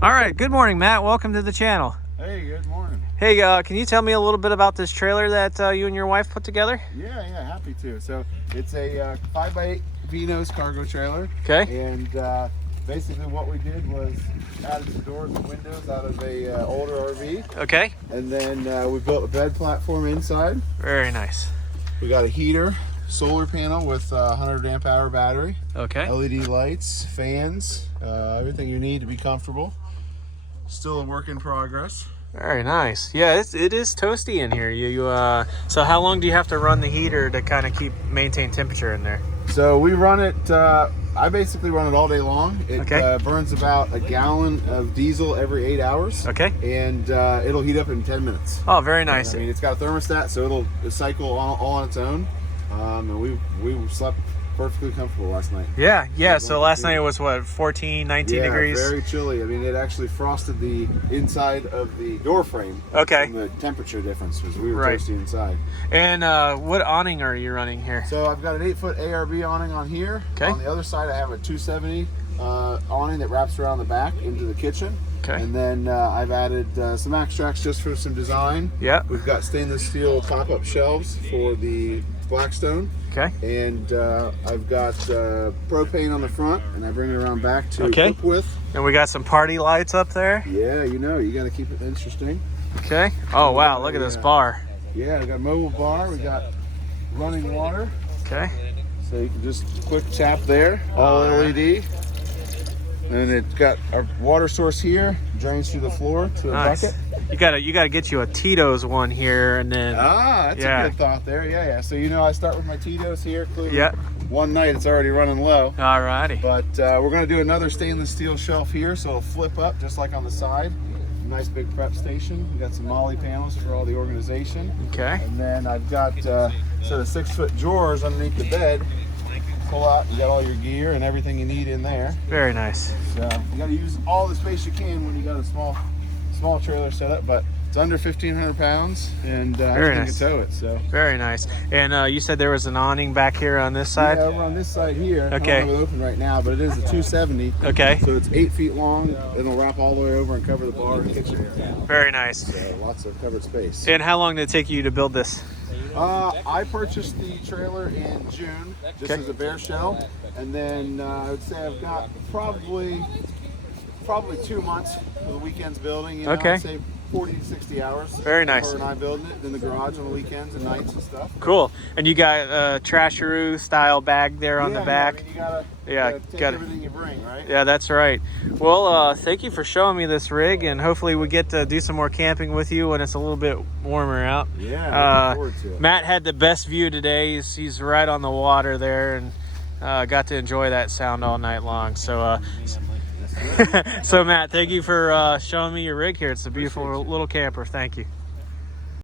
All right, good morning, Matt. Welcome to the channel. Hey, good morning. Hey, can you tell me a little bit about this trailer that you and your wife put together? Yeah, happy to. So it's a 5x8 V-nose cargo trailer. Okay. And basically what we did was added some doors and windows out of a older RV. Okay. And then we built a bed platform inside. Very nice. We got a heater, solar panel with 100 amp hour battery. Okay. LED lights, fans, everything you need to be comfortable. Still a work in progress. Very nice. Yeah, it is toasty in here. So how long do you have to run the heater to kind of maintain temperature in there? So we run it, I basically run it all day long. It burns about a gallon of diesel every 8 hours. Okay. And it'll heat up in 10 minutes. Oh, very nice. I mean, it's got a thermostat, so it'll cycle all on its own. And we slept perfectly comfortable last night. Yeah. So last night it was what, 14, 19 degrees? Very chilly. I mean, it actually frosted the inside of the door frame. Okay. From the temperature difference, because we were toasty inside. And what awning are you running here? So I've got an 8-foot ARB awning on here. Okay. On the other side, I have a 270 awning that wraps around the back into the kitchen. Okay. And then I've added some extracts just for some design. Yeah. We've got stainless steel pop-up shelves for the Blackstone. Okay. And I've got propane on the front, and I bring it around back to cook with. And we got some party lights up there. Yeah, you got to keep it interesting. Okay. Oh wow, look at this bar. Yeah, we got a mobile bar. We got running water. Okay. So you can just quick tap there, all LED. And it's got our water source here, drains through the floor to a bucket. You gotta get you a Tito's one here, and then that's a good thought there. Yeah. So I start with my Tito's here. Clearly, one night it's already running low. Alrighty. But we're gonna do another stainless steel shelf here, so it'll flip up just like on the side. Nice big prep station. We got some molly panels for all the organization. Okay. And then I've got a set of 6-foot drawers underneath the bed. Pull out, you got all your gear and everything you need in there. Very nice. So you got to use all the space you can when you got a small trailer set up, but it's under 1,500 pounds, and everything can tow it. So very nice. And you said there was an awning back here on this side. Yeah, over on this side here. Okay. I don't have it open right now, but it is a 270. Okay. So it's 8 feet long. It'll wrap all the way over and cover the bar and kitchen area. Very nice. So lots of covered space. And how long did it take you to build this? I purchased the trailer in June, just as a bare shell, and then I would say I've got probably 2 months for the weekends building. I'd say 40 to 60 hours. Very nice. Her and I building it in the garage on the weekends and nights and stuff. Cool. And you got a trasharoo style bag there on the back. I mean, you gotta take everything you bring, right? Yeah, that's right. Well, thank you for showing me this rig, and hopefully we get to do some more camping with you when it's a little bit warmer out. Yeah, looking forward to it. Matt had the best view today. He's right on the water there, and got to enjoy that sound all night long. So, so Matt, thank you for showing me your rig here. It's a beautiful little camper. Thank you.